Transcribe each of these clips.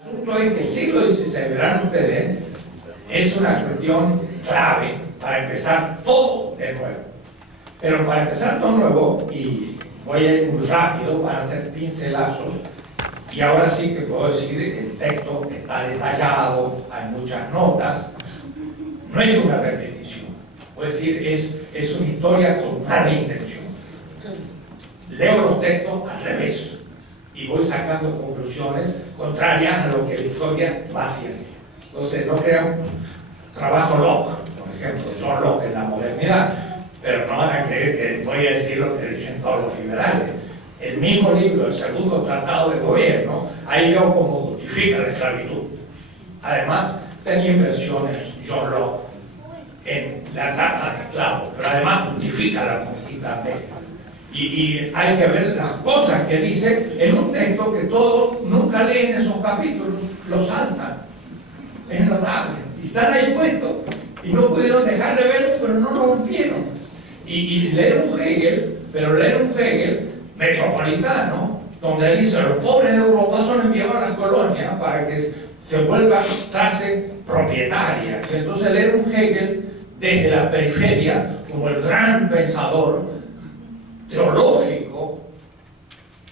El asunto es que el siglo XVI, verán ustedes, es una cuestión clave para empezar todo de nuevo. Pero para empezar todo nuevo, y voy a ir muy rápido para hacer pincelazos, y ahora sí que puedo decir que el texto está detallado, hay muchas notas, no es una repetición, puedo decir, es una historia con una intención. Leo los textos al revés y voy sacando conclusiones contrarias a lo que la historia va haciendo. Entonces, no crean trabajo Locke, por ejemplo, John Locke en la modernidad, pero no van a creer que voy a decir lo que dicen todos los liberales. El mismo libro, el segundo tratado de gobierno, ahí veo cómo justifica la esclavitud. Además, tenía inversiones John Locke en la trata de esclavos, pero además justifica la conquista negra. Y hay que ver las cosas que dice en un texto que todos nunca leen esos capítulos, los saltan. Es notable. Y están ahí puestos. Y no pudieron dejar de verlo, pero no lo rompieron. Y leer un Hegel, pero leer un Hegel metropolitano, donde dice los pobres de Europa son enviados a las colonias para que se vuelva clase propietaria. Y entonces leer un Hegel desde la periferia como el gran pensador teológico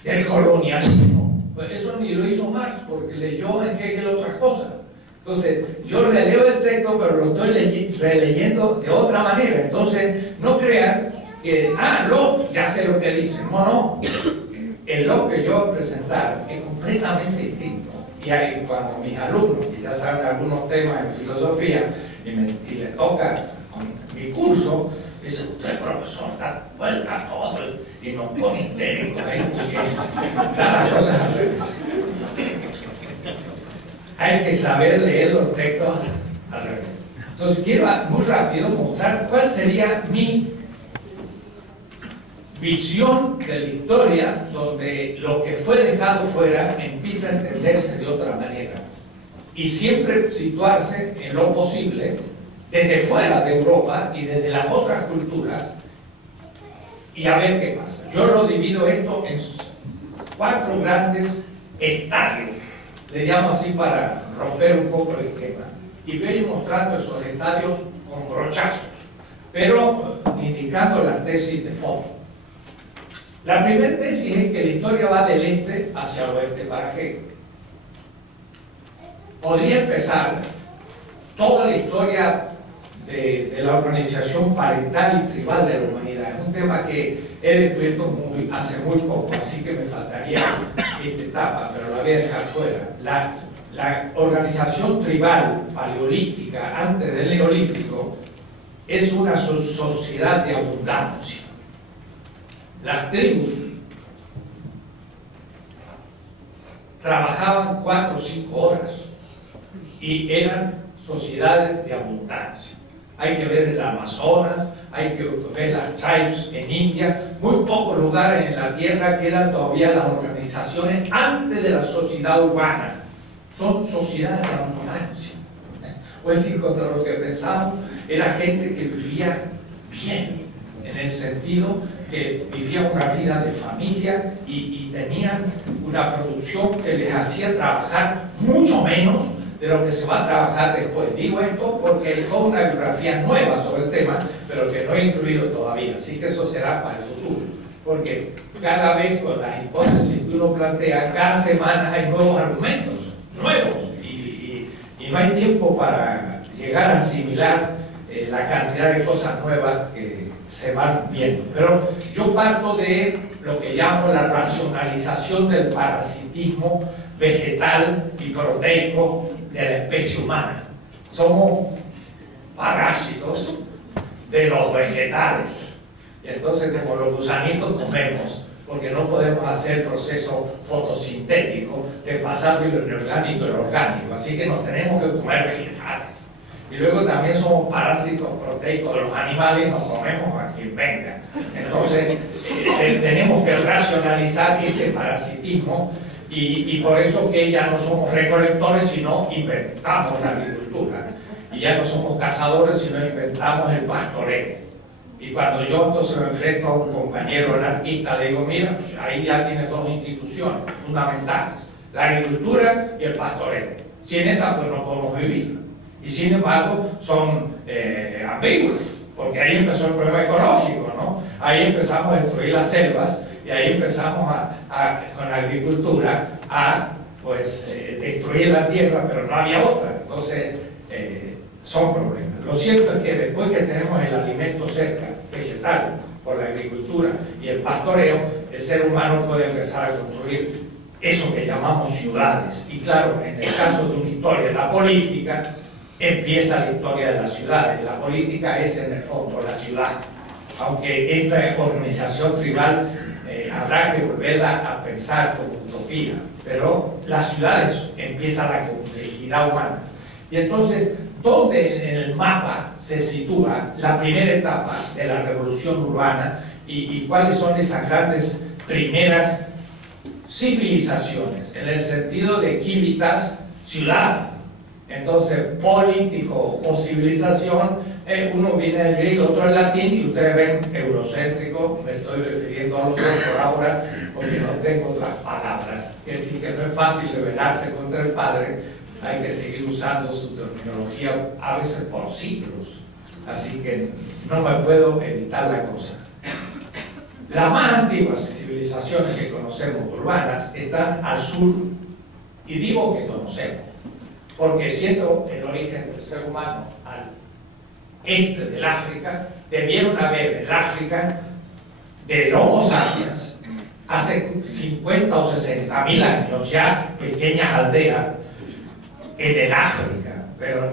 del colonialismo, pues eso ni lo hizo Marx porque leyó en Hegel otras cosas. Entonces yo releo el texto pero lo estoy releyendo de otra manera. Entonces no crean que Locke ya sé lo que dice. No, el Locke que yo voy a presentar es completamente distinto. Y hay, cuando mis alumnos, que ya saben algunos temas en filosofía y les toca con mi curso, dice, usted profesor da vuelta a todo y nos pone histéricos, da las cosas al revés. Hay que saber leer los textos al revés. Entonces quiero muy rápido mostrar cuál sería mi visión de la historia, donde lo que fue dejado fuera empieza a entenderse de otra manera y siempre situarse en lo posible desde fuera de Europa y desde las otras culturas y a ver qué pasa. Yo lo divido esto en 4 grandes estadios, le llamo así para romper un poco el esquema, y voy a ir mostrando esos estadios con brochazos, pero indicando las tesis de fondo. La primera tesis es que la historia va del este hacia el oeste para Hegel. Podría empezar toda la historia de la organización parental y tribal de la humanidad. Es un tema que he descubierto hace muy poco, así que me faltaría esta etapa, pero la voy a dejar fuera. La organización tribal paleolítica antes del neolítico es una sociedad de abundancia. Las tribus trabajaban 4 o 5 horas y eran sociedades de abundancia. Hay que ver el Amazonas, hay que ver las tribes en India, muy pocos lugares en la tierra quedan todavía las organizaciones antes de la sociedad urbana. Son sociedades de abundancia. O es decir, contra lo que pensamos, era gente que vivía bien, en el sentido que vivían una vida de familia y tenían una producción que les hacía trabajar mucho menos de lo que se va a trabajar después. Digo esto porque hay toda una bibliografía nueva sobre el tema, pero que no he incluido todavía, así que eso será para el futuro, porque cada vez con las hipótesis que uno plantea, cada semana hay nuevos argumentos, nuevos, y no hay tiempo para llegar a asimilar la cantidad de cosas nuevas que se van viendo. Pero yo parto de lo que llamo la racionalización del parasitismo vegetal y proteico de la especie humana. Somos parásitos de los vegetales. Y entonces, como los gusanitos, comemos, porque no podemos hacer el proceso fotosintético de pasar de lo inorgánico a lo orgánico. Así que nos tenemos que comer vegetales. Y luego también somos parásitos proteicos de los animales y nos comemos a quien venga. Entonces, tenemos que racionalizar este parasitismo. Y por eso que ya no somos recolectores, sino inventamos la agricultura. Y ya no somos cazadores, sino inventamos el pastoreo. Y cuando yo entonces me enfrento a un compañero anarquista, le digo, mira, pues ahí ya tienes 2 instituciones fundamentales. la agricultura y el pastoreo. Sin esa pues no podemos vivir. Y sin embargo son ambiguas, porque ahí empezó el problema ecológico, ¿no? Ahí empezamos a destruir las selvas y ahí empezamos con la agricultura a destruir la tierra, pero no había otra. Entonces son problemas. Lo cierto es que después que tenemos el alimento cerca, vegetal, por la agricultura y el pastoreo, el ser humano puede empezar a construir eso que llamamos ciudades. Y claro, en el caso de una historia de la política, empieza la historia de las ciudades. La política es en el fondo la ciudad, aunque esta organización tribal habrá que volverla a pensar como utopía, pero las ciudades empieza la complejidad humana. Y entonces, ¿dónde en el mapa se sitúa la primera etapa de la revolución urbana y cuáles son esas grandes primeras civilizaciones? En el sentido de civitas, ciudad. Entonces, político o civilización, uno viene del griego, otro del latín, y ustedes ven eurocéntrico, me estoy refiriendo a los dos por ahora, porque no tengo otras palabras. Es decir, que no es fácil rebelarse contra el Padre, hay que seguir usando su terminología a veces por siglos, así que no me puedo evitar la cosa. Las más antiguas civilizaciones que conocemos urbanas están al sur, y digo que conocemos, porque siendo el origen del ser humano al este del África, debieron haber el África de Homo sapiens hace 50 o 60 mil años, ya pequeñas aldeas en el África, pero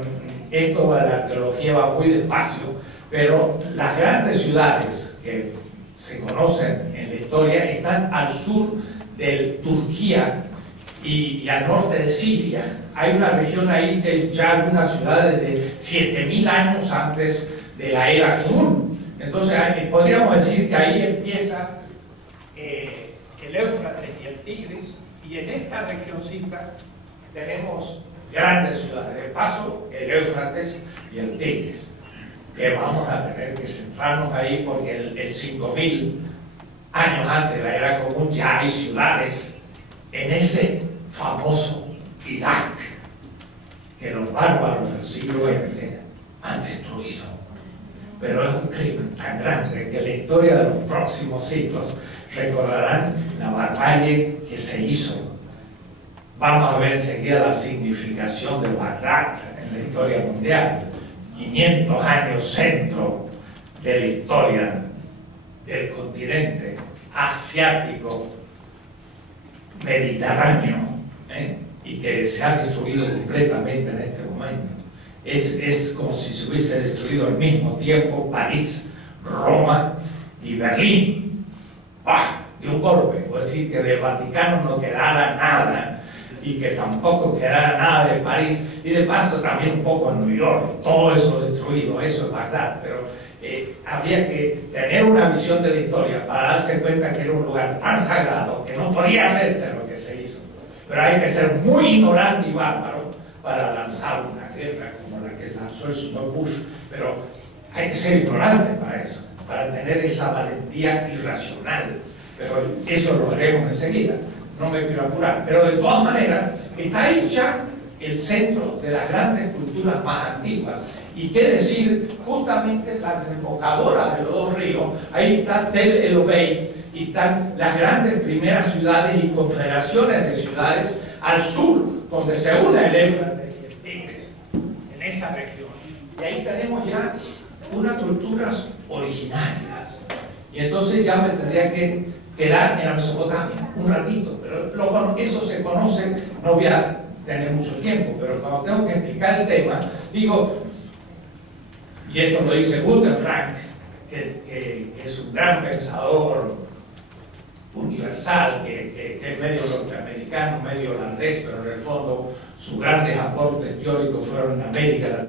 esto la arqueología va muy despacio, pero las grandes ciudades que se conocen en la historia están al sur de Turquía y al norte de Siria. Hay una región ahí que ya algunas ciudades de 7000 años antes de la era común. Entonces podríamos decir que ahí empieza el Éufrates y el Tigris, y en esta regioncita tenemos grandes ciudades. De paso, el Éufrates y el Tigris, que vamos a tener que centrarnos ahí porque el 5000 años antes de la era común ya hay ciudades en ese famoso Irak que los bárbaros del siglo XX han destruido. Pero es un crimen tan grande que la historia de los próximos siglos recordarán la barbarie que se hizo. Vamos a ver enseguida la significación de Bagdad en la historia mundial. 500 años centro de la historia del continente asiático mediterráneo, y que se ha destruido completamente en este momento. Es como si se hubiese destruido al mismo tiempo París, Roma y Berlín. ¡Bah! De un golpe. Puedo decir que del Vaticano no quedara nada, y que tampoco quedara nada de París, y de paso también un poco en New York. Todo eso destruido, eso es verdad, pero habría que tener una visión de la historia para darse cuenta que era un lugar tan sagrado que no podía hacerse lo que se hizo. Pero hay que ser muy ignorante y bárbaro para lanzar una guerra como la que lanzó el señor Bush, pero hay que ser ignorante para eso, para tener esa valentía irracional. Pero eso lo veremos enseguida, no me quiero apurar. Pero de todas maneras, está ahí ya el centro de las grandes culturas más antiguas. Y qué decir, justamente la desembocadura de los dos ríos, ahí está Tel El Obeid, y están las grandes primeras ciudades y confederaciones de ciudades al sur, donde se une el Éufrates y el Tigris, en esa región. Y ahí tenemos ya unas culturas originarias. Y entonces ya me tendría que quedar en la Mesopotamia un ratito, pero eso se conoce, no voy a tener mucho tiempo, pero cuando tengo que explicar el tema, digo, y esto lo dice Gunther Frank, que es un gran pensador universal, que es medio norteamericano, medio holandés, pero en el fondo sus grandes aportes teóricos fueron en América Latina.